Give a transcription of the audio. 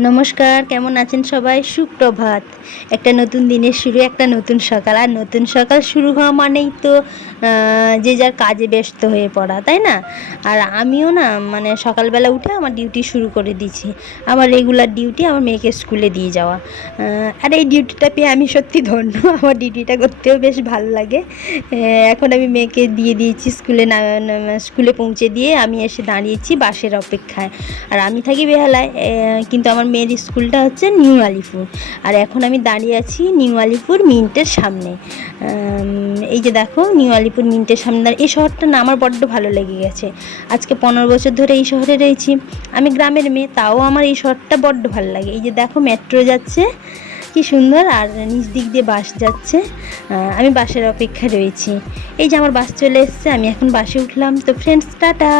নমস্কার, কেমন আছেন সবাই? সুপ্রভাত। একটা নতুন দিনের শুরু, একটা নতুন সকাল। আর নতুন সকাল শুরু হওয়া মানেই তো যে যার কাজে ব্যস্ত হয়ে পড়া, তাই না? আর আমিও না মানে সকালবেলা উঠে আমার ডিউটি শুরু করে দিয়েছি। আমার রেগুলার ডিউটি আমার মেয়েকে স্কুলে দিয়ে যাওয়া। আর এই ডিউটিটা পেয়ে আমি সত্যি ধন্য। আমার ডিউটিটা করতেও বেশ ভালো লাগে। এখন আমি মেয়েকে দিয়ে দিয়েছি স্কুলে, স্কুলে পৌঁছে দিয়ে আমি এসে দাঁড়িয়েছি বাসের অপেক্ষায়। আর আমি থাকি বেহালায়, কিন্তু আমার মেয়ের স্কুলটা হচ্ছে নিউ আলিপুর। আর এখন আমি দাঁড়িয়ে আছি নিউ আলিপুর মিন্টের সামনে। এই যে দেখো, নিউ আলিপুর মিন্টের সামনে এই শহরটা না আমার বড্ড ভালো লেগে গেছে। আজকে 15 বছর ধরে এই শহরে রয়েছি। আমি গ্রামের মেয়ে, তাও আমার এই শহরটা বড্ড ভালো লাগে। এই যে দেখো, মেট্রো যাচ্ছে কি সুন্দর, আর নিচ দিক দিয়ে বাস যাচ্ছে। আমি বাসের অপেক্ষায় রয়েছি। এই যে আমার বাস চলে এসছে, আমি এখন বাসে উঠলাম। তো ফ্রেন্ডস, টাটা।